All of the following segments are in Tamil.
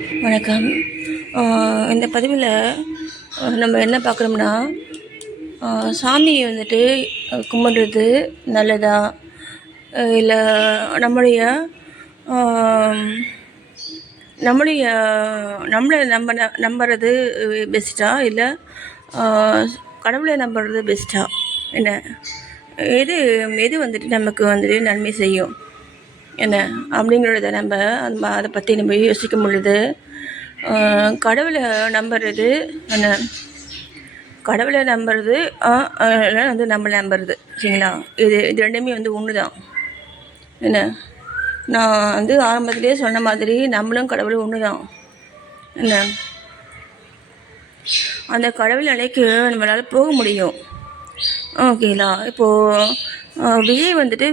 வணக்கம். இந்த பதிவில் நம்ம என்ன பார்க்குறோம்னா, சாமியை வந்துட்டு கும்பிடுறது நல்லதா, இல்லை நம்முடைய ஆம், நம்முடைய நம்மளை நம்புறது பெஸ்ட்டா, இல்லை கடவுளை நம்புறது பெஸ்ட்டா, என்ன எது எது வந்துட்டு நமக்கு வந்துட்டு நன்மை செய்யும் என்ன அப்படிங்கிறத நம்ம அதை பற்றி நம்ம யோசிக்கும் பொழுது, கடவுளை நம்புறது என்ன, கடவுளை நம்புறது வந்து நம்ம நம்புறது, சரிங்களா? இது ரெண்டுமே வந்து ஒன்று தான். என்ன, நான் வந்து ஆரம்பத்திலே சொன்ன மாதிரி நம்மளும் கடவுளும் ஒன்று தான். என்ன, அந்த கடவுள் நிலைக்கு நம்மளால் போக முடியும். ஓகேங்களா? இப்போது விஜய் வந்துட்டு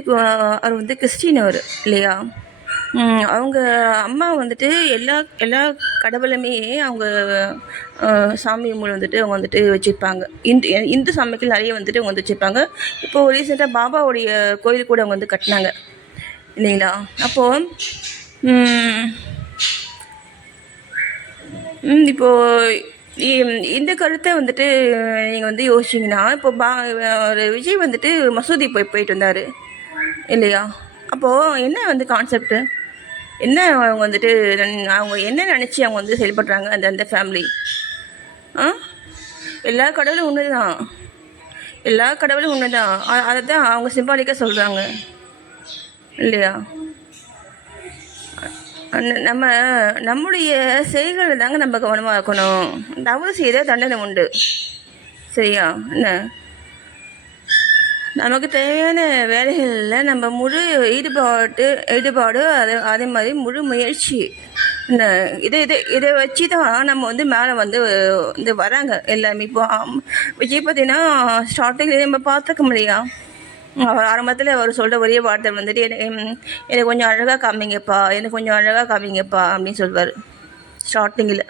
அவர் வந்து கிறிஸ்டின் அவர் இல்லையா? அவங்க அம்மா வந்துட்டு எல்லா கடவுளுமே அவங்க சாமி மூலம் வந்துட்டு அவங்க வந்துட்டு வச்சுருப்பாங்க. இந்து சாமிகள் நிறைய வந்துட்டு அவங்க வந்து வச்சுருப்பாங்க. இப்போது ரீசெண்டாக பாபாவுடைய கோயில் கூட அவங்க வந்து கட்டினாங்க இல்லைங்களா? அப்போது இப்போது இந்த கருத்தை வந்துட்டு நீங்கள் வந்து யோசிச்சிங்கன்னா, இப்போ ஒரு விஜய் வந்துட்டு மசூதி போயிட்டு வந்தார் இல்லையா? அப்போது என்ன வந்து கான்செப்டு, என்ன அவங்க வந்துட்டு அவங்க என்ன நினச்சி அவங்க வந்து செயல்படுறாங்க அந்த ஃபேமிலி? எல்லா கடவுளும் ஒன்று தான், எல்லா கடவுளும் ஒன்று தான். அதை தான் அவங்க சிம்பாலிக்காக சொல்கிறாங்க இல்லையா? நம்முடைய செயல்களை தாங்க நம்ம கவனமாக இருக்கணும். தவறு செய்த தண்டனை உண்டு, சரியா? என்ன, நமக்கு தேவையான வேலைகளில் நம்ம முழு ஈடுபாடு அதே மாதிரி முழு முயற்சி, என்ன, இதை வச்சு தான் நம்ம வந்து மேலே வந்து வராங்க எல்லாமே. இப்போ விஜய் பார்த்தீங்கன்னா ஸ்டார்டிங்லேயே நம்ம பார்த்துக்க முடியா? அவர் ஆரம்பத்தில் அவர் சொல்கிற ஒரே வார்த்தை வந்துட்டு எனக்கு கொஞ்சம் அழகாக காமிங்கப்பா, எனக்கு கொஞ்சம் அழகாக காமிங்கப்பா அப்படின்னு சொல்வார் ஸ்டார்டிங்கில்.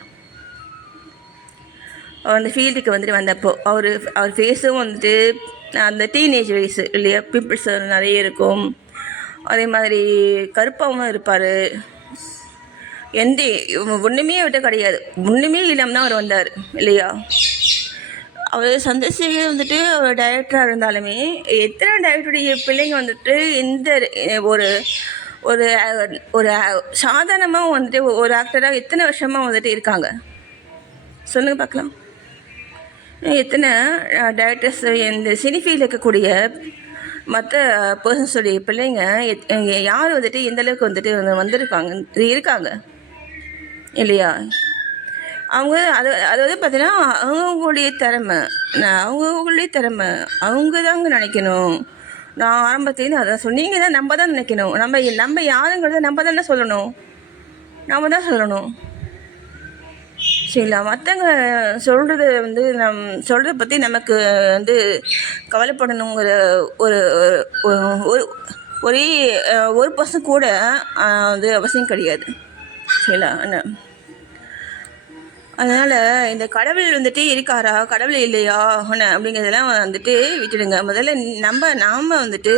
அந்த ஃபீல்டுக்கு வந்துட்டு வந்தப்போ அவர் ஃபேஸும் வந்துட்டு அந்த டீனேஜ் வயசு இல்லையா, பிம்பிள்ஸ் நிறைய இருக்கும். அதே மாதிரி கருப்பாகவும் இருப்பார். ஒன்றுமே விட்ட கிடையாது, ஒன்றுமே இல்லாமல் தான் அவர் வந்தார் இல்லையா? அவர் சந்திரசேகர் வந்துட்டு ஒரு டைரக்டராக இருந்தாலுமே எத்தனை டைரக்டருடைய பிள்ளைங்க வந்துட்டு இந்த ஒரு ஒரு ஒரு சாதாரணமாக வந்துட்டு ஒரு ஆக்டராக எத்தனை வருஷமாக வந்துட்டு இருக்காங்க சொல்லுங்கள் பார்க்கலாம். எத்தனை டைரக்டர்ஸ் இந்த சினிஃபீல்டில் இருக்கக்கூடிய மற்ற பர்சன்ஸுடைய பிள்ளைங்க யார் வந்துட்டு எந்தளவுக்கு வந்துட்டு வந்திருக்காங்க இருக்காங்க இல்லையா? அவங்க அதாவது பார்த்தீங்கன்னா அவங்களுடைய திறமை அவங்க தாங்க நினைக்கணும். நான் ஆரம்பத்துலேருந்து அதான் சொன்னீங்க தான், நம்ம தான் நினைக்கணும். நம்ம யாருங்கிறத நம்ம தானே சொல்லணும், சரிங்களா? மற்றவங்க சொல்கிறது வந்து சொல்கிறத பற்றி நமக்கு வந்து கவலைப்படணுங்கிற ஒரு ஒரு பர்சன் கூட வந்து அவசியம் கிடையாது, சரிங்களா? என்ன, அதனால் இந்த கடவுள் வந்துட்டு இருக்காரா, கடவுள் இல்லையா அப்படிங்கிறதெல்லாம் வந்துட்டு விட்டுடுங்க. முதல்ல நாம் வந்துட்டு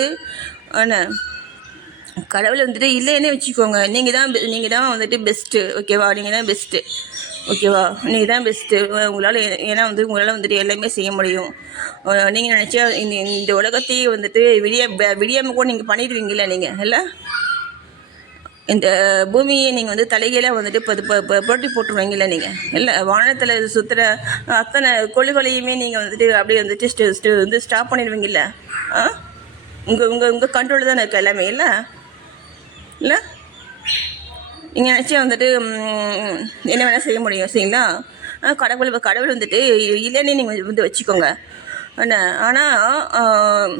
கடவுள் வந்துட்டு இல்லைன்னே வச்சுக்கோங்க. நீங்கள் தான் வந்துட்டு பெஸ்ட்டு, ஓகேவா? நீங்கள் தான் பெஸ்ட்டு, ஓகேவா? நீங்கள் தான் பெஸ்ட்டு. உங்களால் ஏன்னா உங்களால் வந்துட்டு எல்லாமே செய்ய முடியும். நீங்கள் நினச்சா இந்த உலகத்தையே வந்துட்டு விடியாமல் கூட நீங்கள் பண்ணிடுவீங்களா? நீங்கள் இல்லை, இந்த பூமியை நீங்கள் வந்து தலைகீழாக வந்துட்டு புரட்டி போட்டுருவீங்கள நீங்கள், இல்லை வானத்தில் சுற்றுற அத்தனை கொள்ளுகளையுமே நீங்கள் வந்துட்டு அப்படியே வந்துட்டு வந்து ஸ்டாப் பண்ணிடுவீங்கல்ல? உங்கள் கண்ட்ரோல் தானே இருக்குது எல்லாமே, இல்லை நீங்கள் நினச்சா வந்துட்டு என்ன வேணால் செய்ய முடியும், சரிங்களா? கடவுள் வந்துட்டு இல்லைன்னே நீங்கள் வந்து வச்சுக்கோங்க. ஆனால்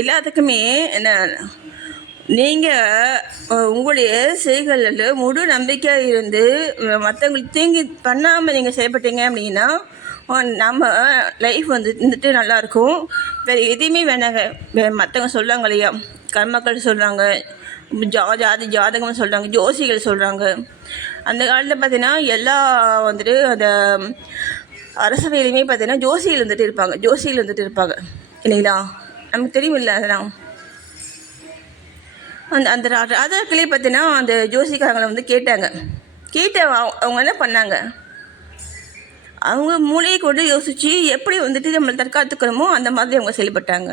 எல்லாத்துக்குமே என்ன, நீங்கள் உங்களுடைய செய்களில் முழு நம்பிக்கையாக இருந்து மற்றவங்களுக்கு தீங்கி பண்ணாமல் நீங்கள் செயல்பட்டீங்க அப்படின்னா நம்ம லைஃப் வந்துட்டு நல்லாயிருக்கும். வேறு எதையுமே வேணாங்க. மற்றவங்க சொல்கிறாங்க இல்லையா, கர்மக்கள் சொல்கிறாங்க, ஜாதகம் சொல்கிறாங்க, ஜோசிகள் சொல்கிறாங்க. அந்த காலத்தில் பார்த்தீங்கன்னா எல்லா வந்துட்டு அந்த அரசவையிலையுமே பார்த்தீங்கன்னா ஜோசிகள் வந்துட்டு இருப்பாங்க இல்லைங்களா? நமக்கு தெரியும் இல்லை அதெல்லாம். அந்த ராஜாக்களே பார்த்தீங்கன்னா அந்த ஜோசிக்காரங்களை வந்து கேட்டாங்க, கேட்டு அவங்க என்ன பண்ணாங்க, அவங்க மூளையை கொண்டு யோசித்து எப்படி வந்துட்டு நம்மளை தற்காத்துக்கணுமோ அந்த மாதிரி அவங்க செயல்பட்டாங்க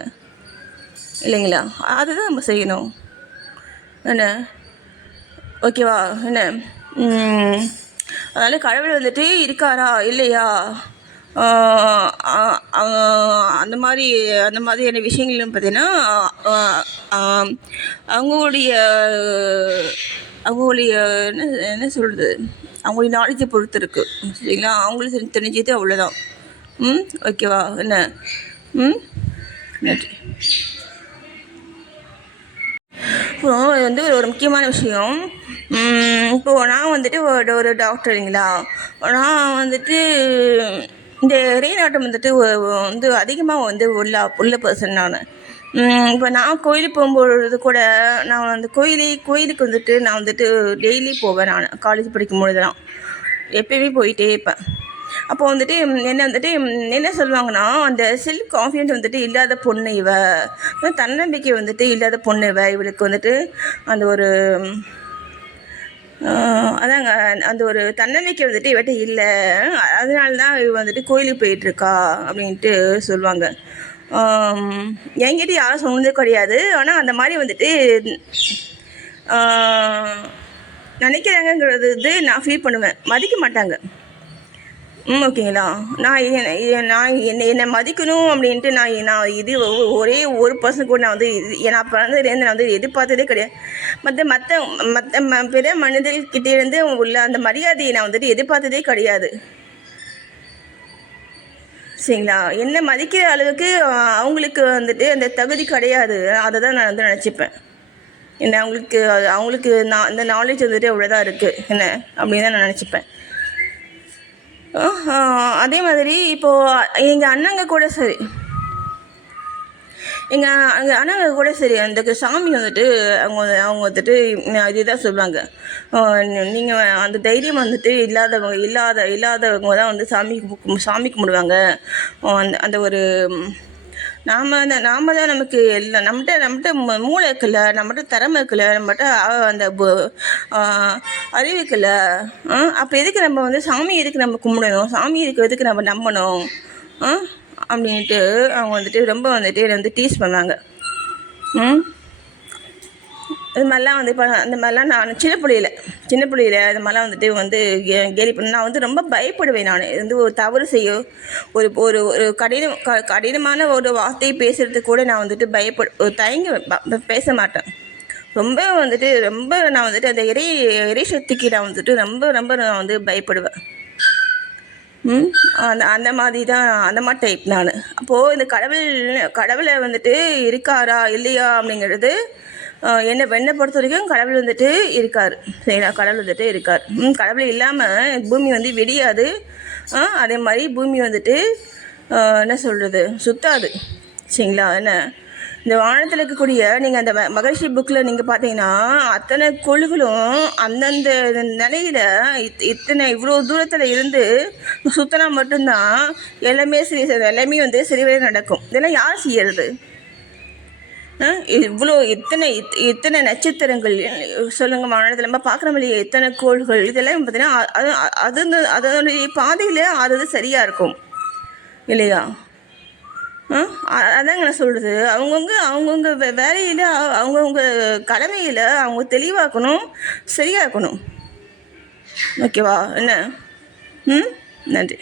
இல்லைங்களா? அதுதான் நம்ம செய்யணும் என்ன, ஓகேவா என்ன? அதனால் கடவுள் வந்துட்டு இருக்காரா இல்லையா, அந்த மாதிரியான விஷயங்கள்னு பார்த்தீங்கன்னா அவங்களுடைய என்ன என்ன சொல்கிறது, அவங்களுடைய நாலேஜை பொறுத்து இருக்குது சரிங்களா? அவங்களுக்கு தெரிஞ்சது அவ்வளோதான். ஓகேவா என்ன? நன்றி. அப்புறம் இது வந்து ஒரு முக்கியமான விஷயம். இப்போது நான் வந்துட்டு ஒரு டாக்டருங்களா, நான் வந்துட்டு இந்த இறைநாட்டம் வந்துட்டு வந்து அதிகமாக வந்து உள்ள பர்சன் நான். இப்போ நான் கோயிலுக்கு போகும்பொழுது கூட நான் அந்த கோயிலுக்கு வந்துட்டு நான் வந்துட்டு டெய்லி போவேன். நான் காலேஜ் படிக்கும்பொழுதுலாம் எப்போயுமே போயிட்டே இருப்பேன். அப்போ வந்துட்டு என்ன சொல்லுவாங்கன்னா, அந்த செல்ஃப் கான்ஃபிடென்ட் வந்துட்டு இல்லாத பொண்ணு இவ, தன்னம்பிக்கை வந்துட்டு இல்லாத பொண்ணு இவளுக்கு வந்துட்டு அந்த ஒரு அதாங்க அந்த ஒரு தன்னம்பிக்கை வந்துட்டு இவட்ட இல்லை, அதனால தான் இவ வந்துட்டு கோயிலுக்கு போயிட்டுருக்கா அப்படின்ட்டு சொல்லுவாங்க. என்கிட்ட யாரும் சொன்னது கிடையாது. ஆனால் அந்த மாதிரி வந்துட்டு நினைக்கிறாங்கங்கிறது நான் ஃபீல் பண்ணுவேன். மதிக்க மாட்டாங்க. ஓகேங்களா? நான் என்னை மதிக்கணும் அப்படின்ட்டு நான் இது ஒரே ஒரு பர்சன் கூட நான் வந்து நான் பிறந்ததுலேருந்து நான் வந்து எதிர்பார்த்ததே கிடையாது. மற்ற பிற மனிதர்கிட்டேருந்து உள்ள அந்த மரியாதையை நான் வந்துட்டு எதிர்பார்த்ததே கிடையாது சரிங்களா? என்னை மதிக்கிற அளவுக்கு அவங்களுக்கு வந்துட்டு அந்த தகுதி கிடையாது. அதை தான் நான் வந்து நினச்சிப்பேன். என்ன அவங்களுக்கு நான் அந்த நாலேஜ் வந்துட்டு அவ்வளோதான் இருக்குது என்ன அப்படின்னு தான் நான் நினச்சிப்பேன். அதே மாதிரி இப்போது எங்கள் அண்ணங்க கூட சரி, எங்கள் அண்ணங்க கூட சரி, அந்த சாமி வந்துட்டு அவங்க வந்துட்டு இதுதான் சொல்லுவாங்க, நீங்கள் அந்த தைரியம் வந்துட்டு இல்லாதவங்க தான் வந்து சாமி கும்பிடுவாங்க. அந்த ஒரு நாம் தான் நமக்கு எல்லாம் நம்மகிட்ட மூளை இருக்குல்ல, நம்மகிட்ட திறமை இருக்குல்ல, நம்மகிட்ட அந்த அறிவு இருக்குல்ல, அப்போ எதுக்கு நம்ம வந்து சாமி எதுக்கு நம்ம கும்பிடணும், சாமி எதுக்கு நம்ம நம்பணும் அப்படின்ட்டு அவங்க வந்துட்டு ரொம்ப வந்துட்டு என்னை வந்து டீஸ் பண்ணுவாங்க. இது மாதிரிலாம் வந்து இப்போ அந்த மாதிரிலாம் நான் சின்ன பிள்ளையில இது மாதிரிலாம் வந்துட்டு கேலி பண்ண நான் வந்து ரொம்ப பயப்படுவேன். நான் வந்து ஒரு தவறு செய்ய ஒரு ஒரு ஒரு கடினமான ஒரு வார்த்தையை பேசுகிறதுக்கு கூட நான் வந்துட்டு தயங்கி பேச மாட்டேன். ரொம்ப நான் வந்துட்டு அந்த இறை சக்திக்கு நான் வந்துட்டு ரொம்ப நான் வந்து பயப்படுவேன். அந்த மாதிரி தான், அந்த மாதிரி டைப் நான். அப்போது இந்த கடவுளை வந்துட்டு இருக்காரா இல்லையா அப்படிங்கிறது என்னை பொறுத்த வரைக்கும் கடவுள் வந்துட்டு இருக்கார் சரிங்களா? கடவுள் வந்துட்டு இருக்கார். கடவுள் இல்லாமல் பூமி வந்து விடியாது. அதே மாதிரி பூமி வந்துட்டு என்ன சொல்கிறது சுத்தாது சரிங்களா? என்ன இந்த வானத்தில் இருக்கக்கூடிய நீங்கள் அந்த மகரிஷி புக்கில் நீங்கள் பார்த்தீங்கன்னா அத்தனை கோள்களும் அந்தந்த நிலையில் இவ்வளோ தூரத்தில் இருந்து சுத்தினா மட்டும்தான் எல்லாமே வந்து சரிவர நடக்கும். இதெல்லாம் யார் செய்யறது? இவ்வளோ இத்தனை நட்சத்திரங்கள் சொல்லுங்கள், வானத்தில் நம்ம பார்க்குற இல்லையா, எத்தனை கோள்கள், இதெல்லாம் பார்த்தீங்கன்னா அதனுடைய பாதையில் அது சரியாக இருக்கும் இல்லையா? அதாங்க நான் சொல்கிறது, அவங்கவுங்க வேலையில் அவங்கவுங்க கடமையில் அவங்க தெளிவாக்கணும், சரியாக்கணும். ஓகேவா என்ன? நன்றி.